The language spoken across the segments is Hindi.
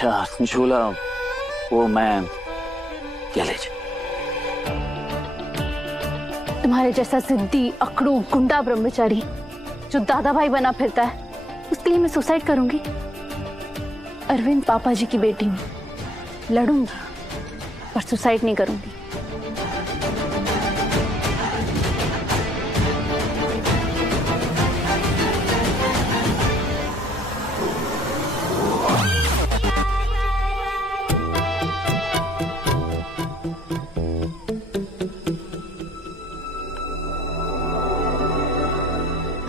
अच्छा झूला वो मैं क्या ले जाऊं? तुम्हारे जैसा जिद्दी अकड़ू गुंडा ब्रह्मचारी जो दादा भाई बना फिरता है, उसके लिए मैं सुसाइड करूंगी? अरविंद पापा जी की बेटी हूँ, लड़ूंगी पर सुसाइड नहीं करूंगी।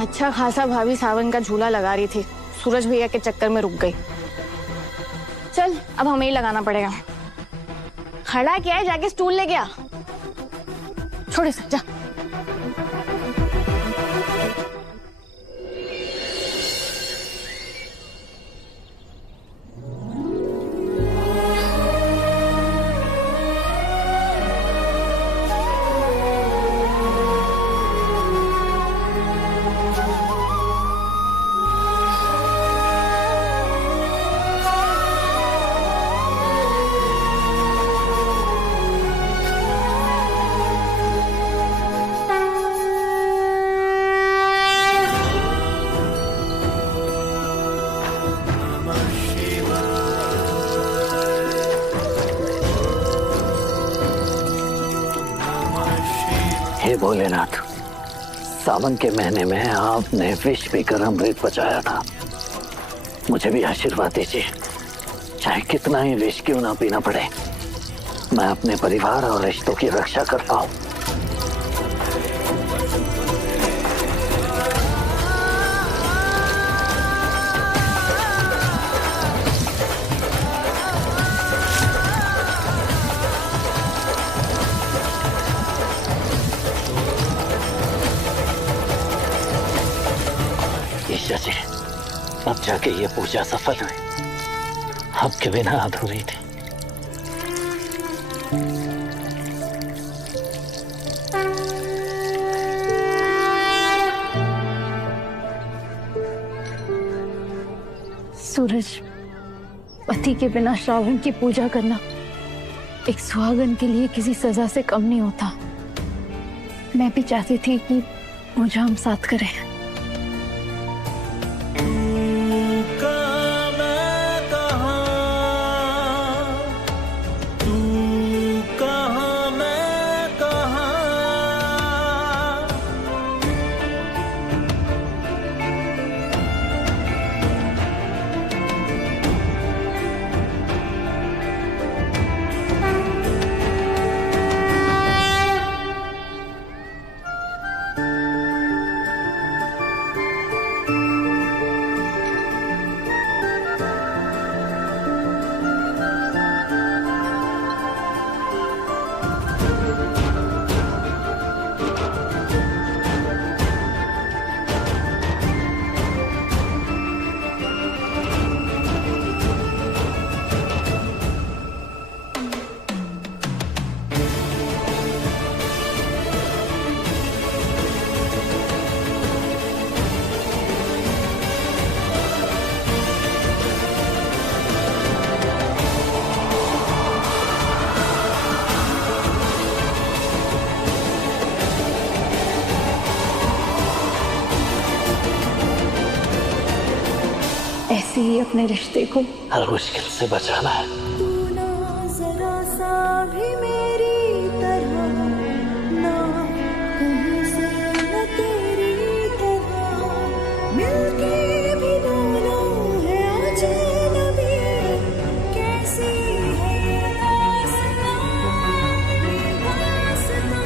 अच्छा खासा भाभी सावन का झूला लगा रही थी, सूरज भैया के चक्कर में रुक गई। चल अब हमें ही लगाना पड़ेगा। खड़ा क्या है, जाके स्टूल ले गया। छोड़े से जा। हे भोलेनाथ, सावन के महीने में आपने विष पीकर अमृत बचाया था, मुझे भी आशीर्वाद दीजिए। चाहे कितना ही विष क्यों ना पीना पड़े, मैं अपने परिवार और रिश्तों की रक्षा कर पाऊं। ईशा जी, अब जाके ये पूजा सफल हुई, आपके बिना अधूरी थी। सूरज, पति के बिना श्रावण की पूजा करना एक सुहागन के लिए किसी सजा से कम नहीं होता। मैं भी चाहती थी कि पूजा हम साथ करें। ऐसे ही अपने रिश्ते को हर मुश्किल से बचाना है। तू ना जरा सा भी मेरी तरह, ना कहीं से न तेरी तरह, मिलके भी दोनों है अजनबी, कैसी है ये दास्तां, ये दास्तां।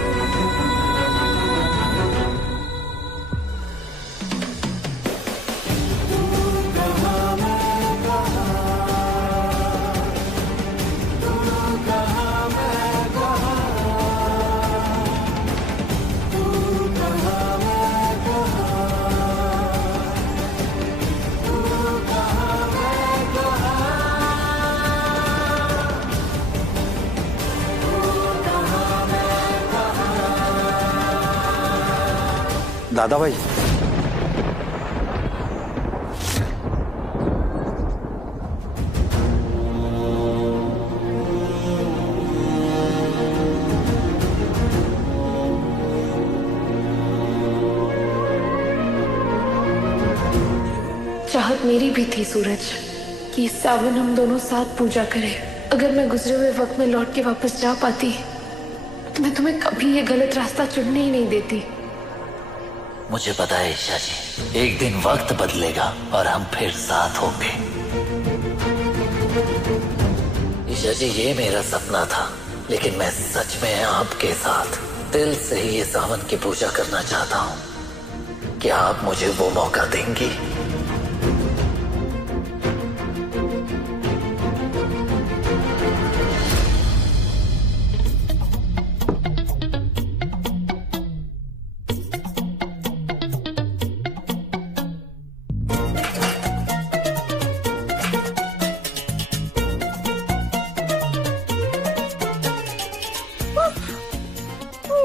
दादा भाई, चाहत मेरी भी थी सूरज कि इस सावन हम दोनों साथ पूजा करें। अगर मैं गुजरे हुए वक्त में लौट के वापस जा पाती तो मैं तुम्हें कभी ये गलत रास्ता चुनने ही नहीं देती। मुझे पता है ईशा जी, एक दिन वक्त बदलेगा और हम फिर साथ होंगे। ईशा जी, ये मेरा सपना था, लेकिन मैं सच में आपके साथ दिल से ही ये सावन की पूजा करना चाहता हूँ। क्या आप मुझे वो मौका देंगी?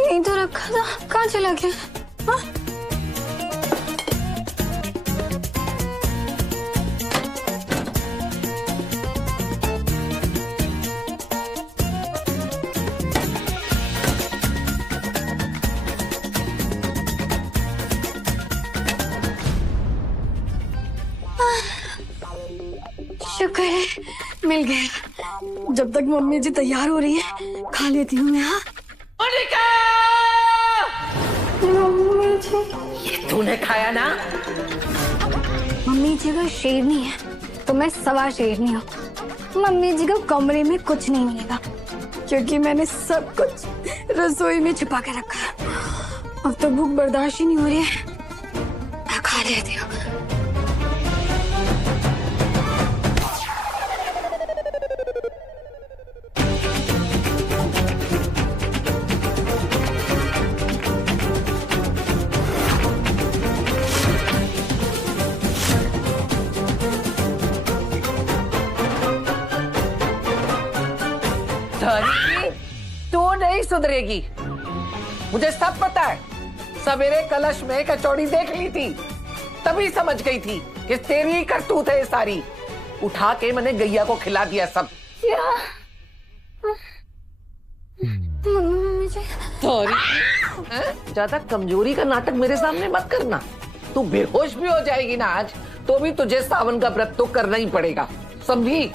यहीं तो रखा था, कहाँ चला गया? हाँ? शुक्र है मिल गया। जब तक मम्मी जी तैयार हो रही है खा लेती हूँ मैं। हाँ मम्मी जी, ये तूने खाया ना? मम्मी जी का शेरनी है तो मैं सवा शेरनी हूँ। मम्मी जी को कमरे में कुछ नहीं मिलेगा क्योंकि मैंने सब कुछ रसोई में छुपा के रखा है। अब तो भूख बर्दाश्त ही नहीं हो रही है, मैं खा लेती हूँ। तू नहीं सुधरेगी, मुझे सब पता है। सवेरे कलश में कचौड़ी देख ली थी, तभी समझ गई थी कि तेरी ही करतूत है सारी। उठा के मैंने गैया को खिला दिया सब। ज्यादा कमजोरी का नाटक मेरे सामने मत करना। तू बेहोश भी हो जाएगी ना आज, तो भी तुझे सावन का व्रत तो करना ही पड़ेगा, समझी?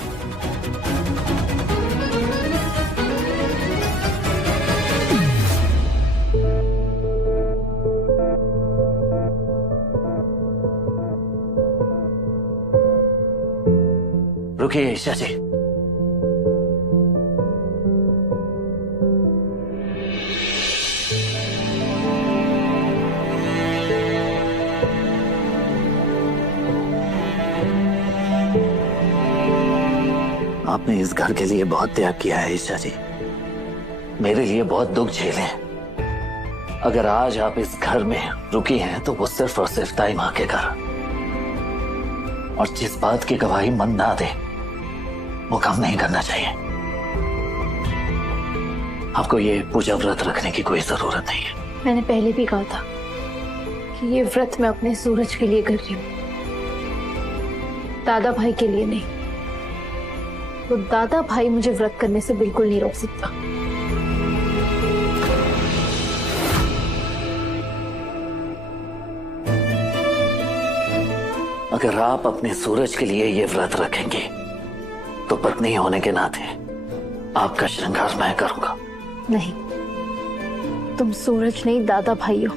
रुकिए ईशा जी, आपने इस घर के लिए बहुत त्याग किया है ईशा जी, मेरे लिए बहुत दुख झेले हैं। अगर आज आप इस घर में रुकी हैं तो वो सिर्फ और सिर्फ ताई मां के घर, और जिस बात की गवाही मन ना दे वो काम नहीं करना चाहिए। आपको ये पूजा व्रत रखने की कोई जरूरत नहीं है। मैंने पहले भी कहा था कि ये व्रत मैं अपने सूरज के लिए कर रही हूँ, दादा भाई के लिए नहीं। तो दादा भाई मुझे व्रत करने से बिल्कुल नहीं रोक सकता। अगर आप अपने सूरज के लिए ये व्रत रखेंगे तो पत्नी होने के नाते आपका श्रृंगार मैं करूंगा। नहीं, तुम सूरज नहीं दादा भाई हो।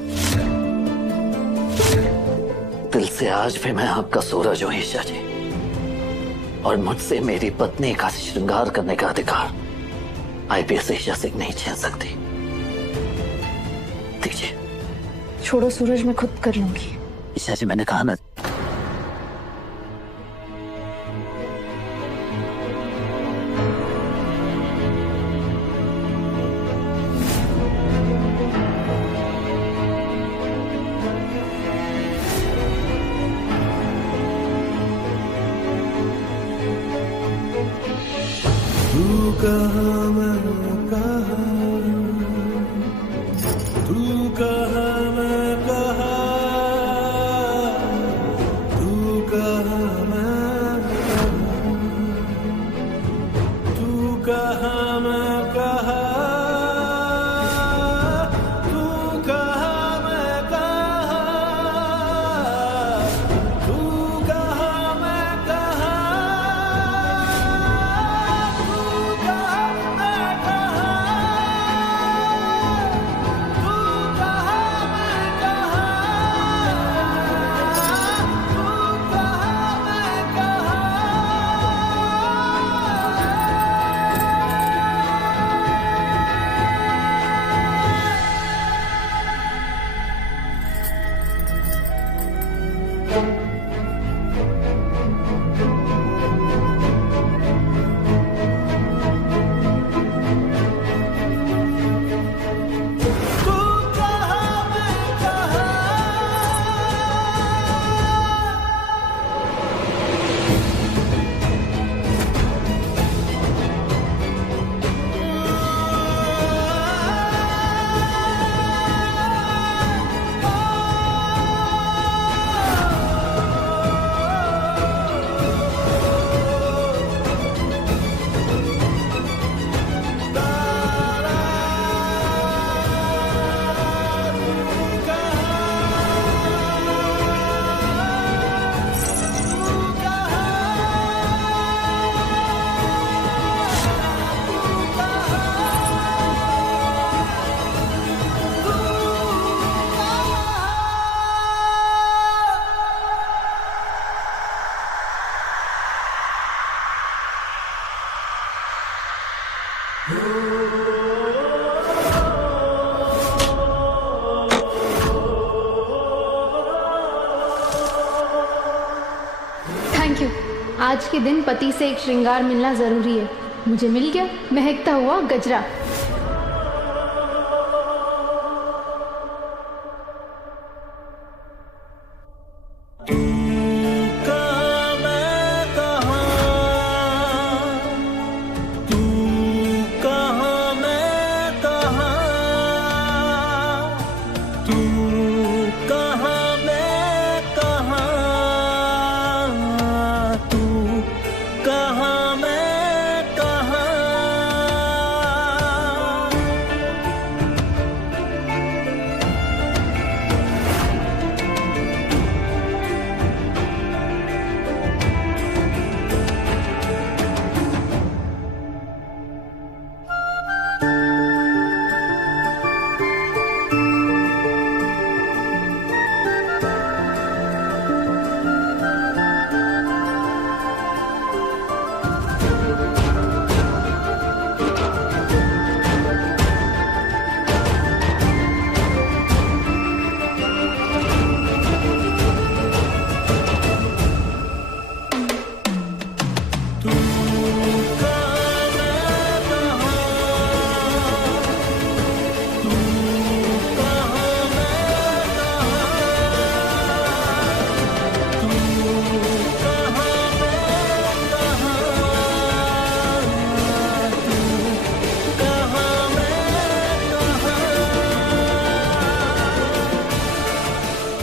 दिल से आज भी मैं आपका सूरज हूं ईशा जी, और मुझसे मेरी पत्नी का श्रृंगार करने का अधिकार आईपीएस ईशा सिंह नहीं छीन सकती। दीजिए। छोड़ो सूरज, मैं खुद कर लूंगी। ईशा जी, मैंने कहा ना। तू कहाँ मैं कहाँ, तू कहाँ मैं कहाँ, तू कहाँ मैं कहाँ, तू कहाँ मैं कहाँ, तू कहाँ मैं कहाँ, तू कहाँ थैंक यू। आज के दिन पति से एक श्रृंगार मिलना जरूरी है। मुझे मिल गया महकता हुआ गजरा।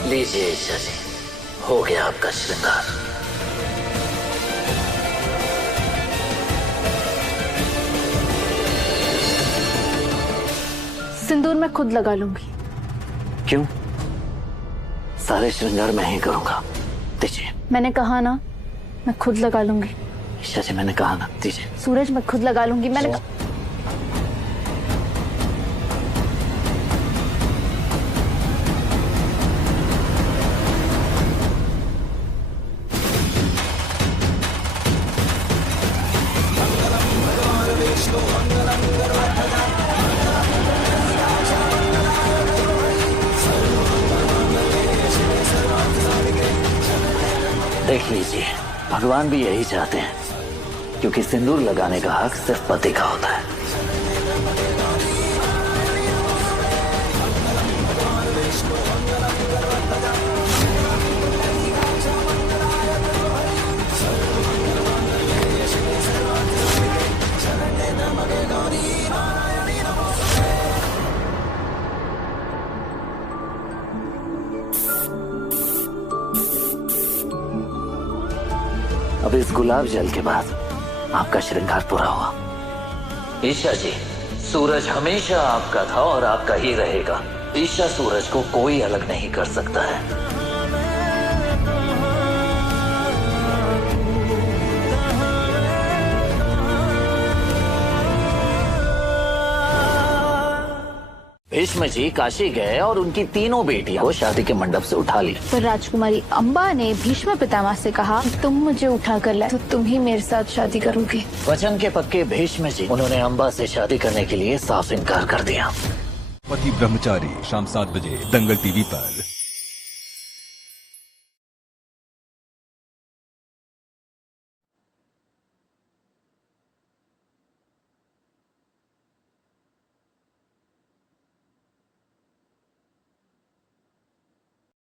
लीजिए ईशा जी, हो गया आपका श्रृंगार। सिंदूर मैं खुद लगा लूंगी। क्यों? सारे श्रृंगार मैं ही करूंगा, दीजिए। मैंने कहा ना मैं खुद लगा लूंगी। ईशा जी मैंने कहा ना, दीजिए। सूरज मैं खुद लगा लूंगी। मैंने देख लीजिए, भगवान भी यही चाहते हैं, क्योंकि सिंदूर लगाने का हक सिर्फ पति का होता है। अब इस गुलाब जल के बाद आपका श्रृंगार पूरा हुआ। ईशा जी, सूरज हमेशा आपका था और आपका ही रहेगा। ईशा सूरज को कोई अलग नहीं कर सकता है। भीष्म जी काशी गए और उनकी तीनों बेटियां को शादी के मंडप से उठा ली। पर राजकुमारी अंबा ने भीष्म पितामह से कहा कि तुम मुझे उठा कर लाए तो तुम ही मेरे साथ शादी करोगे। वचन के पक्के भीष्म जी, उन्होंने अंबा से शादी करने के लिए साफ इनकार कर दिया। पति ब्रह्मचारी, शाम 7 बजे दंगल टीवी पर।